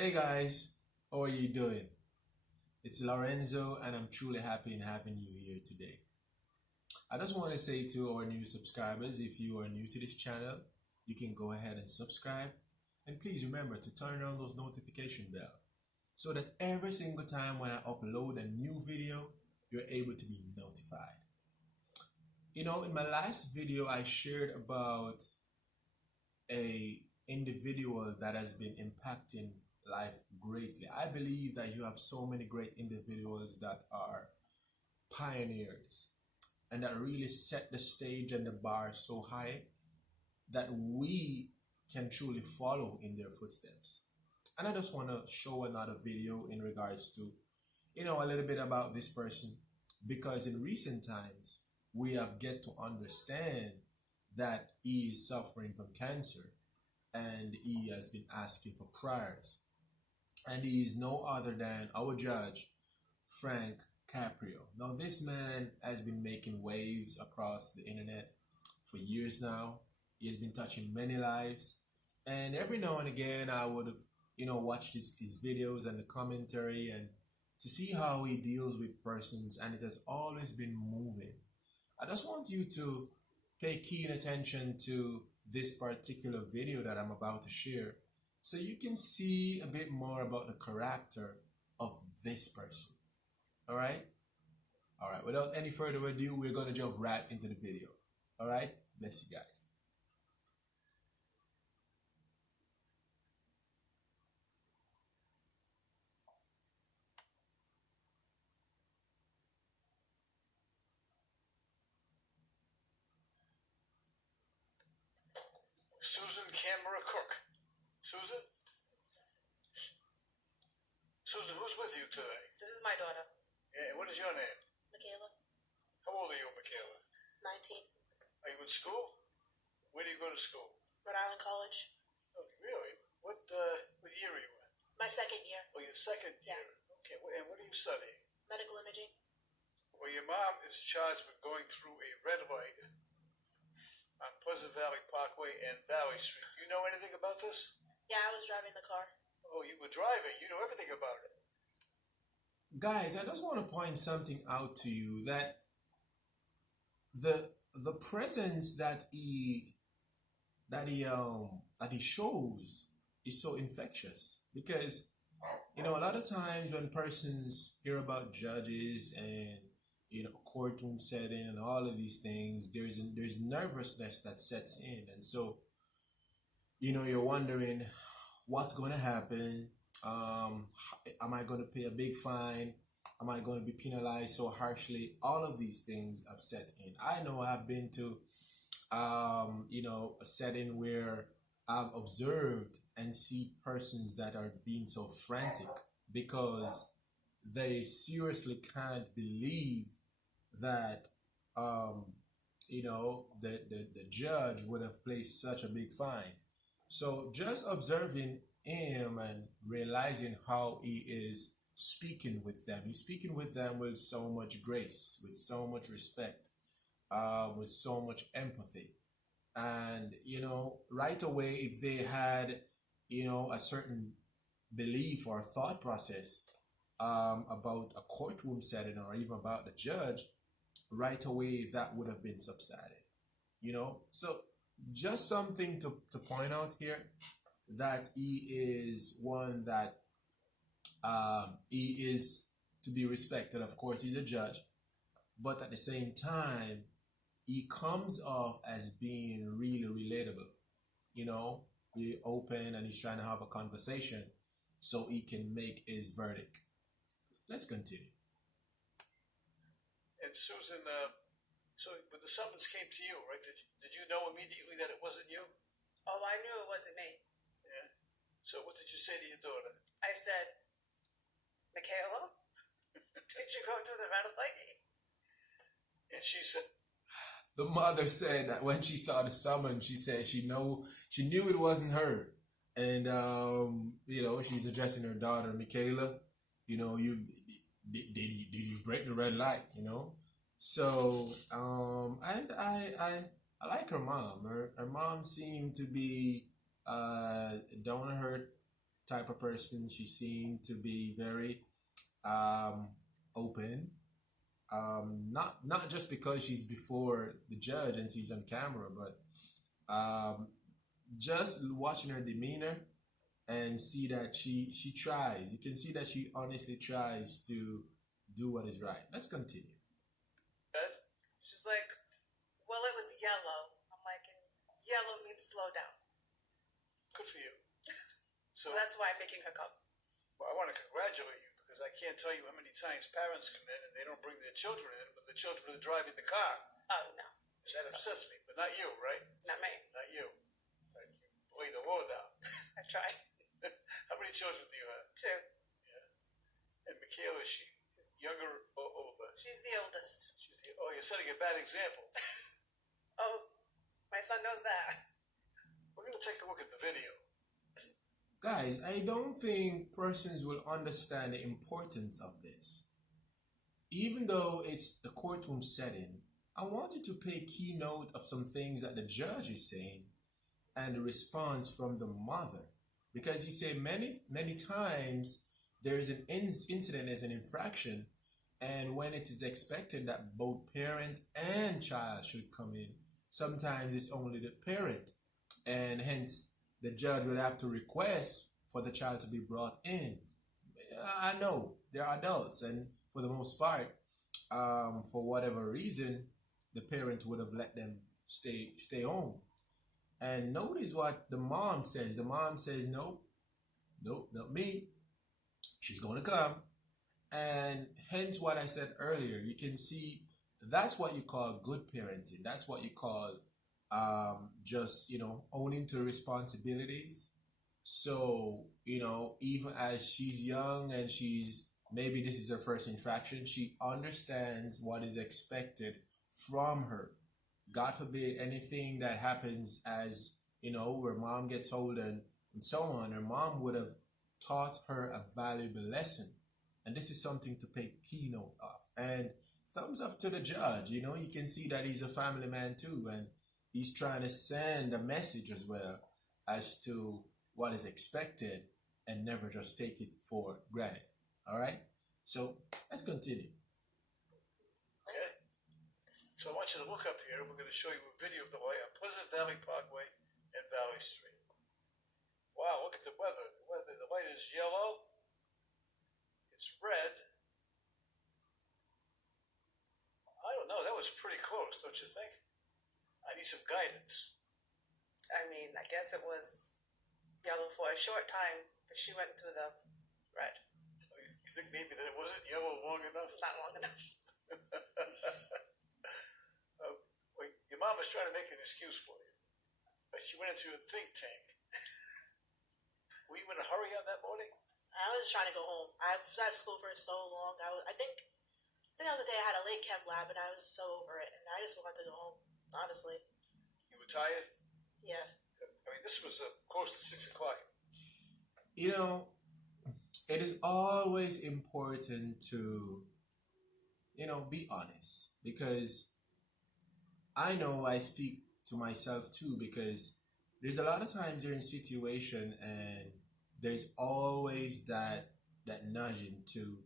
Hey guys, how are you doing? It's Lorenzo, and I'm truly happy in having you here today. I just want to say to our new subscribers, if you are new to this channel, you can go ahead and subscribe. And please remember to turn on those notification bell so that every single time when I upload a new video, you're able to be notified. In my last video, I shared about a individual that has been impacting life greatly. I believe that you have so many great individuals that are pioneers and that really set the stage and the bar so high that we can truly follow in their footsteps. And I just want to show another video in regards to, a little bit about this person, because in recent times we have get to understand that he is suffering from cancer and he has been asking for prayers. And he is no other than our Judge Frank Caprio. Now, this man has been making waves across the internet for years now. He has been touching many lives. And every now and again, I would have, watched his videos and the commentary and to see how he deals with persons. And it has always been moving. I just want you to pay keen attention to this particular video that I'm about to share so you can see a bit more about the character of this person. All right? All right. Without any further ado, we're going to jump right into the video. All right? Bless you guys. Susan Camera Cook. Susan? Susan, who's with you today? This is my daughter, Yeah, what is your name? Michaela, How old are you, Michaela? 19, Are you in school? Where do you go to school? Rhode Island College. Oh, really? What year are you in? My second year, Oh, your second Yeah. year. Okay, and what are you studying? medical imaging. Well, your mom is charged with going through a red light on Pleasant Valley Parkway and Valley Street. You know anything about this? Yeah, I was driving the car. Oh, you were driving. You know everything about it. Guys, I just want to point something out to you that the presence that he shows is so infectious, because a lot of times when persons hear about judges and courtroom setting and all of these things, there's nervousness that sets in, and so you're wondering what's going to happen. Am I going to pay a big fine? Am I going to be penalized so harshly? All of these things have set in. I know I've been to a setting where I've observed and see persons that are being so frantic because they seriously can't believe that the judge would have placed such a big fine. So just observing him and realizing how he is speaking with them, he's speaking with them with so much grace, with so much respect, with so much empathy. And right away, if they had a certain belief or thought process about a courtroom setting or even about the judge, right away that would have been subsided. So just something to point out here, that he is one that he is to be respected. Of course, he's a judge, but at the same time, he comes off as being really relatable, really open, and he's trying to have a conversation so he can make his verdict. Let's continue. And Susan, so when the summons came to you, right? Did you know immediately that it wasn't you? Oh, I knew it wasn't me. Yeah. So what did you say to your daughter? I said, Michaela, did you go through the red light? And she said, The mother said that when she saw the summons, she said she knew it wasn't her, and she's addressing her daughter, Michaela. You did you break the red light? So and I like her mom. Her mom seemed to be down to earth, type of person. She seemed to be very um, open. Not just because she's before the judge and she's on camera, but just watching her demeanor and see that she tries. You can see that she honestly tries to do what is right. Let's continue. Ed? She's like, well, it was yellow. I'm like, and yellow means slow down. Good for you. So that's why I'm making her come. Well, I want to congratulate you because I can't tell you how many times parents come in and they don't bring their children in, but the children are driving the car. Oh, no. And that upsets me, but not you, right? Not me. Not you. Right? You lay the law down. I tried. How many children do you have? 2. And Michaela, is she younger or older? She's the oldest. Oh, you're setting a bad example. Oh, my son knows that. We're going to take a look at the video. Guys, I don't think persons will understand the importance of this. Even though it's a courtroom setting, I want you to pay key note of some things that the judge is saying and the response from the mother. Because he said many times there is an incident as an infraction, and when it is expected that both parent and child should come in, sometimes it's only the parent, and hence the judge will have to request for the child to be brought in. I know they're adults, and for the most part, for whatever reason, the parent would have let them stay home. And notice what the mom says. The mom says, nope, not me. She's going to come. And hence what I said earlier, you can see that's what you call good parenting. That's what you call just, owning to responsibilities. So, even as she's young and maybe this is her first infraction, she understands what is expected from her. God forbid anything that happens as, where mom gets older and so on, her mom would have taught her a valuable lesson. And this is something to take keynote of. And thumbs up to the judge. You can see that he's a family man too. And he's trying to send a message as well as to what is expected and never just take it for granted. All right? So let's continue. Okay. So I want you to look up here. We're going to show you a video of the light on Pleasant Valley Parkway and Valley Street. Wow, look at the weather. The light is yellow. It's red. I don't know. That was pretty close, don't you think? I need some guidance. I mean, I guess it was yellow for a short time, but she went to the red. You think maybe that it wasn't yellow long enough? Not long enough. Wait, your mom was trying to make an excuse for you. But she went into a think tank. Were you in a hurry on that morning? I was trying to go home. I was at school for so long. I think that was the day I had a late chem lab, and I was so over it, and I just wanted to go home. Honestly. You were tired? Yeah. I mean, this was close to 6 o'clock. It is always important to, be honest, because I know I speak to myself too, because there's a lot of times you're in situation and there's always that nudging to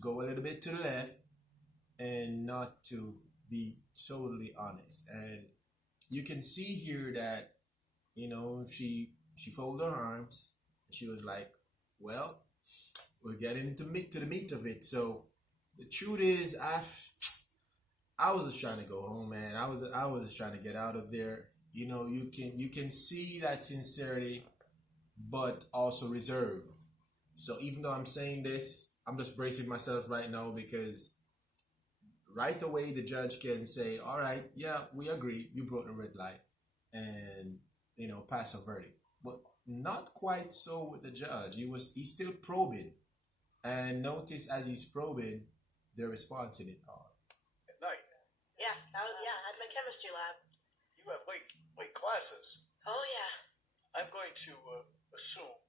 go a little bit to the left and not to be totally honest. And you can see here that, she folded her arms. She was like, well, we're getting to the meat of it. So the truth is, I was just trying to go home, man. I was just trying to get out of there. You can see that sincerity, but also reserve. So even though I'm saying this, I'm just bracing myself right now, because right away the judge can say, all right, yeah, we agree, you broke the red light, and pass a verdict. But not quite so with the judge. He's still probing, and notice as he's probing, they're responding it all. At night. Yeah, I had my chemistry lab. You have late classes. Oh, yeah. I'm going to assume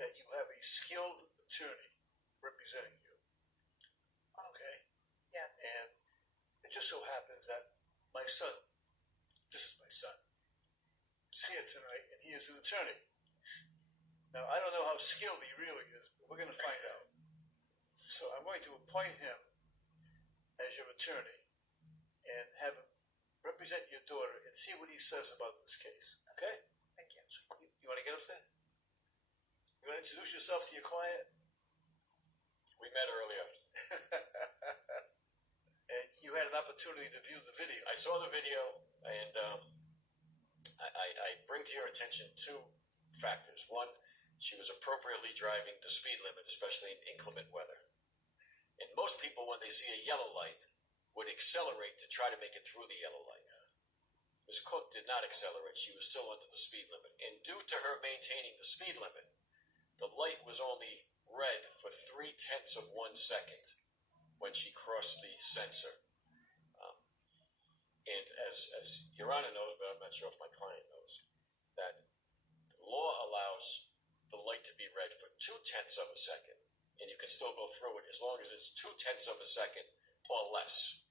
that you have a skilled attorney representing you. Okay? Yeah. And it just so happens that my son, this is my son, is here tonight, and he is an attorney. Now, I don't know how skilled he really is, but we're going to find out. So I'm going to appoint him as your attorney and have him represent your daughter and see what he says about this case. Okay? Thank you. You want to get up there? You want to introduce yourself to your client? We met earlier. And you had an opportunity to view the video. I saw the video, and I bring to your attention two factors. One, she was appropriately driving the speed limit, especially in inclement weather. And most people, when they see a yellow light, would accelerate to try to make it through the yellow light. Ms. Cook did not accelerate. She was still under the speed limit. And due to her maintaining the speed limit, the light was only red for 0.3 of 1 second when she crossed the sensor. And as Your Honor knows, but I'm not sure if my client knows, that the law allows the light to be red for 0.2 of a second, and you can still go through it as long as it's 0.2 of a second or less.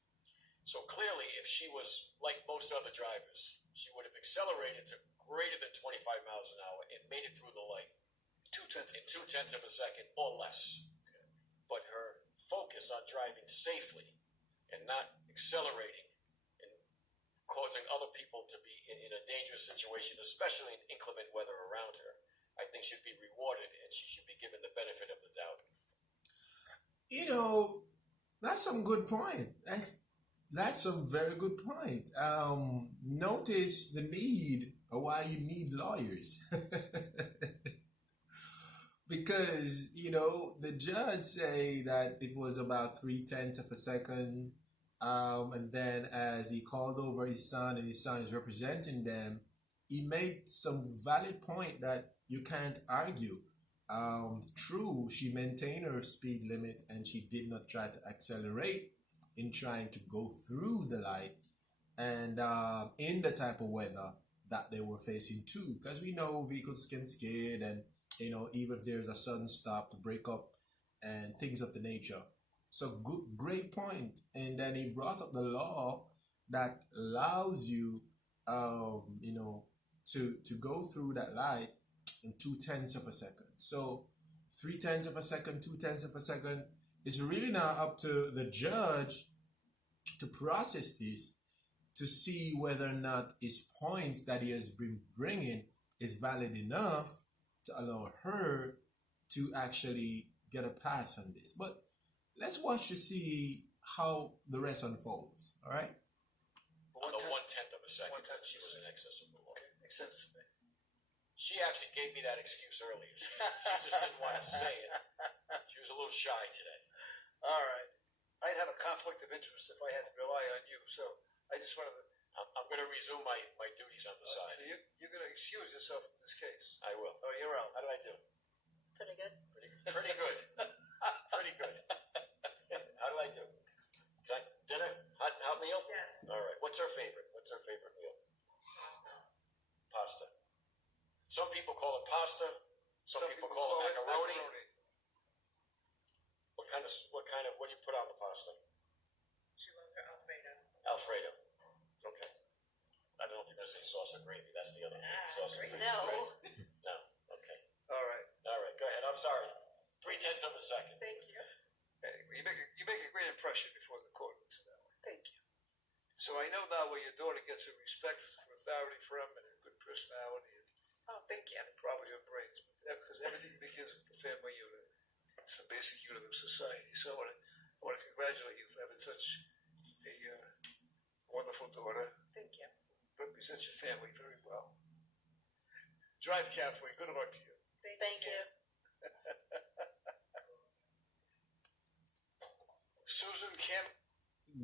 So clearly, if she was like most other drivers, she would have accelerated to greater than 25 miles an hour and made it through the light in 0.2 of a second or less. But her focus on driving safely and not accelerating and causing other people to be in a dangerous situation, especially in inclement weather around her, I think should be rewarded, and she should be given the benefit of the doubt. You know, that's some good point. That's a very good point. Notice the need or why you need lawyers. Because, you know, the judge say that it was about 0.3 of a second. And then as he called over his son and his son is representing them, he made some valid point that you can't argue. True, she maintained her speed limit and she did not try to accelerate in trying to go through the light and in the type of weather that they were facing too, because we know vehicles can skid and, you know, even if there's a sudden stop to break up and things of the nature. So great point. And then he brought up the law that allows you, you know, to go through that light in 0.2 of a second. So 0.3 of a second, 0.2 of a second. It's really now up to the judge to process this to see whether or not his points that he has been bringing is valid enough to allow her to actually get a pass on this. But let's watch to see how the rest unfolds. All right. On the 1/10 of a second, she was in excess of the law. Okay, makes sense to me. She actually gave me that excuse earlier. She just didn't want to say it. She was a little shy today. All right. I'd have a conflict of interest if I had to rely on you, so I just wanted to... I'm going to resume my duties on the side. You're going to excuse yourself from this case. I will. Oh, you're out. How did I do? Pretty good. Pretty good. Pretty good. How did I do? Dinner? Hot meal? Yes. All right. What's her favorite? What's her favorite meal? Pasta. Pasta. Some people call it pasta. Some people call it macaroni. What do you put on the pasta? She loves her Alfredo. Alfredo. Okay. I don't know if you're going to say sauce or gravy. That's the other thing. Sauce or gravy. No. Right? No. Okay. All right. All right. Go ahead. I'm sorry. 0.3 of a second. Thank you. Hey, you make a great impression before the court. Thank you. So I know now where your daughter gets her respect for authority from and her good personality and Oh, thank you. probably her brains. Because everything begins with the family unit. It's the basic unit of society. So I want to congratulate you for having such a wonderful daughter. Thank you. Represents your family very well. Drive carefully. Good luck to you. Thank you. Susan Kim.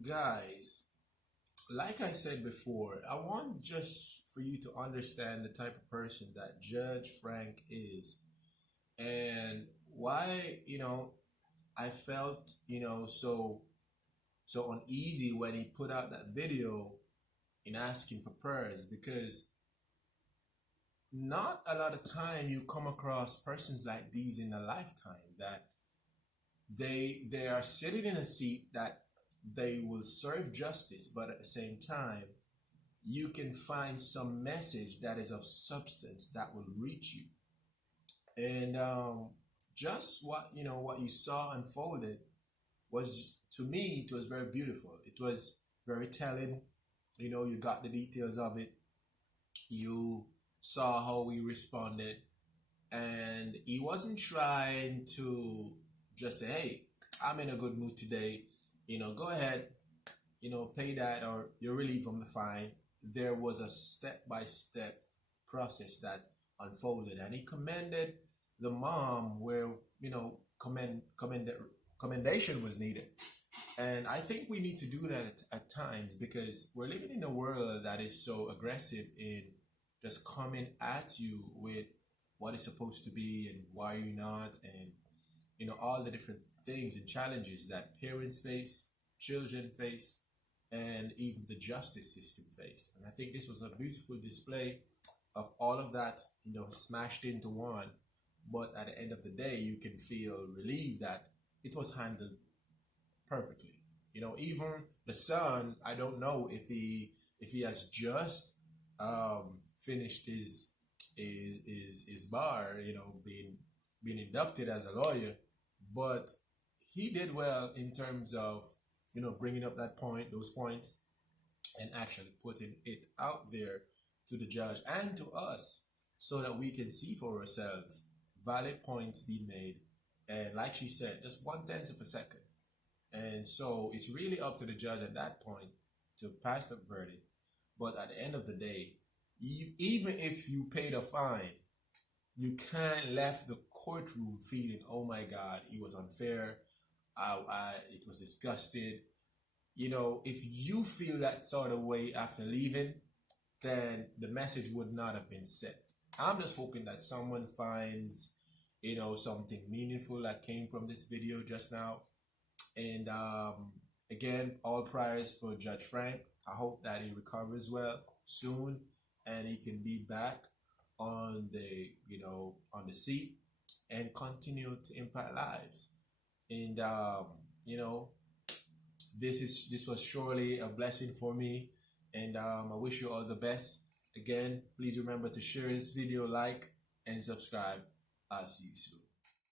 Guys, like I said before, I want just for you to understand the type of person that Judge Frank is and why, you know, I felt, you know, so uneasy when he put out that video in asking for prayers, because not a lot of time you come across persons like these in a lifetime that they are sitting in a seat that they will serve justice, but at the same time you can find some message that is of substance that will reach you. And just what you saw unfolded was, to me, it was very beautiful. It was very telling. You got the details of it. You saw how he responded, and he wasn't trying to just say, "Hey, I'm in a good mood today. Go ahead. Pay that, or you're relieved from the fine." There was a step-by-step process that unfolded, and he commended the mom where commendation was needed. And I think we need to do that at times, because we're living in a world that is so aggressive in just coming at you with what is supposed to be and why you're not, and all the different things and challenges that parents face, children face, and even the justice system face. And I think this was a beautiful display of all of that, smashed into one. But at the end of the day, you can feel relieved that it was handled perfectly. Even the son, I don't know if he has just finished his bar, being inducted as a lawyer, but he did well in terms of bringing up those points, and actually putting it out there to the judge and to us, so that we can see for ourselves valid points being made. And like she said, just 1/10 of a second. And so it's really up to the judge at that point to pass the verdict. But at the end of the day, even if you paid a fine, you can't left the courtroom feeling, "Oh my God, it was unfair. It was disgusted." If you feel that sort of way after leaving, then the message would not have been sent. I'm just hoping that someone finds, something meaningful that came from this video just now. And again, all prayers for Judge Frank. I hope that he recovers well soon, and he can be back on the seat and continue to impact lives. And this was surely a blessing for me, and I wish you all the best. Again, please remember to share this video, like, and subscribe. I'll see you soon.